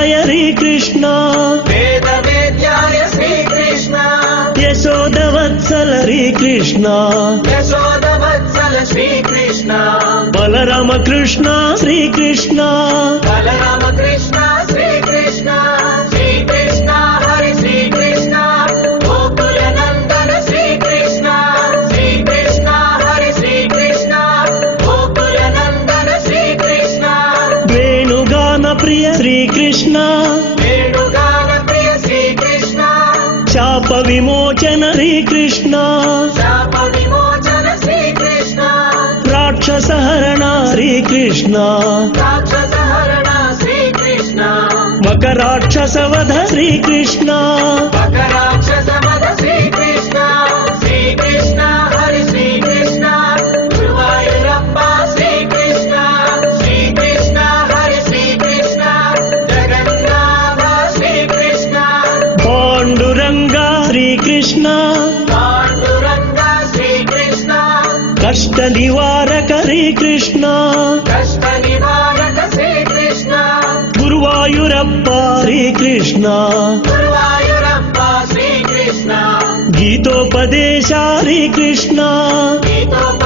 वेद्याय श्रीकृष्ण वेद्याय श्रीकृष्ण यशोदवत्सल श्रीकृष्ण यशोदवत्सल श्रीकृष्ण बलराम कृष्ण श्रीकृष्ण बलराम कृष्ण श्रीकृष्ण श्रीकृष्ण हरि श्रीकृष्ण गोकुल नंदन श्रीकृष्ण श्रीकृष्ण हरि श्रीकृष्ण गोकुल नंदन श्रीकृष्ण वेणुगान प्रिय श्रीकृष्ण वेणुगान प्रिय श्रीकृष्ण शाप विमोचन श्रीकृष्ण शाप विमोचन श्रीकृष्ण राक्षसहरण श्रीकृष्ण राक्षसहरण श्रीकृष्ण मकराक्षसवध श्रीकृष्ण मकराक्षसवध श्रीकृष्ण श्रीकृष्ण हरि श्रीकृष्ण गुरुवायूरप्पा श्रीकृष्ण श्रीकृष्ण हरि श्रीकृष्ण जगन्नाथ श्रीकृष्ण पाण्डुरङ्ग श्रीकृष्ण पाण्डुरङ्ग श्रीकृष्ण कष्ट निवारक श्रीकृष्ण कष्ट निवारक श्रीकृष्ण गुरुवायूरप्पा श्रीकृष्ण गुरुवायूरप्पा श्रीकृष्ण गीतोपदेश श्रीकृष्ण गीतोपदेश